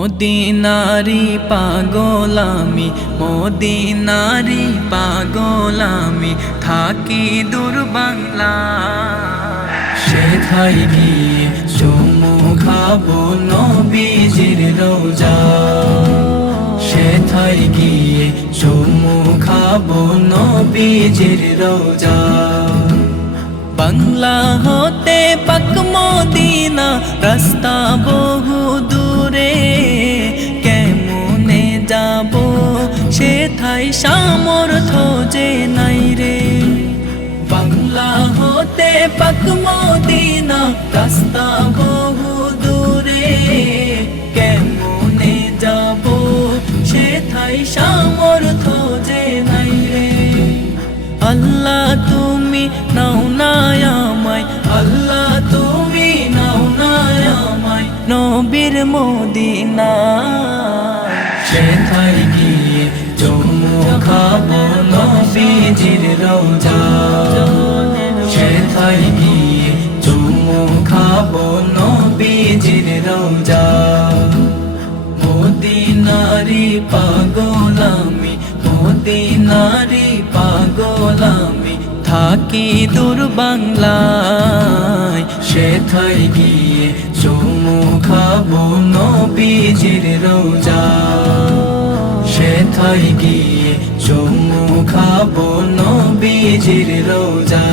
মদিনারি পাগলামি মদিনারি পাগলামি থাকি দূর বাংলা সেথায় গিয়ে চুমু খাবো নবীজির রওজা সেথায় গিয়ে চুমু খাবো নবীজির রওজা বাংলা হতে পাক মদিনা রাস্তা বহু দূরে কেমনে যাব সেথায় সামর্থ্য যে নাই রে বাংলা হতে পাক মদিনা রাস্তা বহু দূরে কেমনে যাব সেথায় সামর্থ্য যে নাই রে আল্লাহ তুমি নাও না আমায় আল্লাহ তুমি নাও না আমায় নবীর মদিনা সেথায় গিয়ে চুমু খাবো নবীজির রওজা সেথায় গিয়ে চুমু খাবো নবীজির রওজা মদিনারি পাগলামি মদিনারি পাগলামি থাকি দূর বাংলায় সেথায় গিয়ে চুমু খাবো নবীজির রওজা সেথায় গিয়ে চুমু খাবো নবীজির রওজা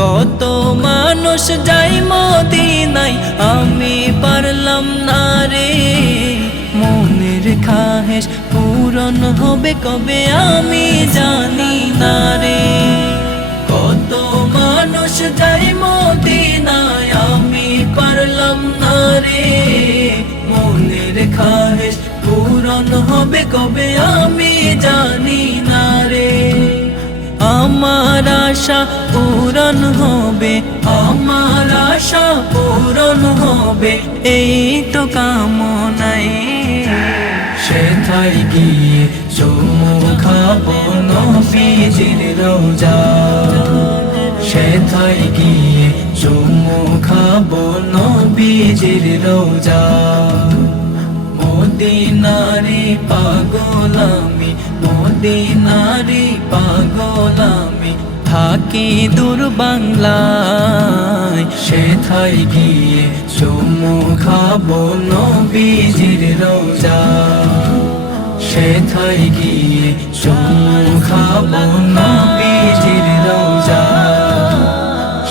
কত মানুষ যাই মদিনায় আমি পারলাম না রে মনের খাহেশ পূরণ হবে কবে আমি জানি না রে কত মানুষ যাই মদিনায় আমি পারলাম না রে মনের খাহেশ পূরণ হবে কবে আমি জানি না রে আমার আশা পূরণ হবে আমার আশা পূরণ হবে এই তো কামনাই সেথায় গিয়ে চুমু খাবো নবীজির রওজা সেথায় গিয়ে চুমু খাবো নবীজির রওজা মদিনারি পাগলামি মদিনারি পাগলামি থাকি দূর বাংলায় সেথায় গিয়ে চুমু খাবো নবীজির রওজা সেথায় গিয়ে চুমু খাবো নবীজির রওজা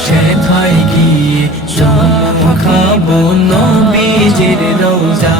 সেথায় গিয়ে চুমু খাবো নবীজির রওজা।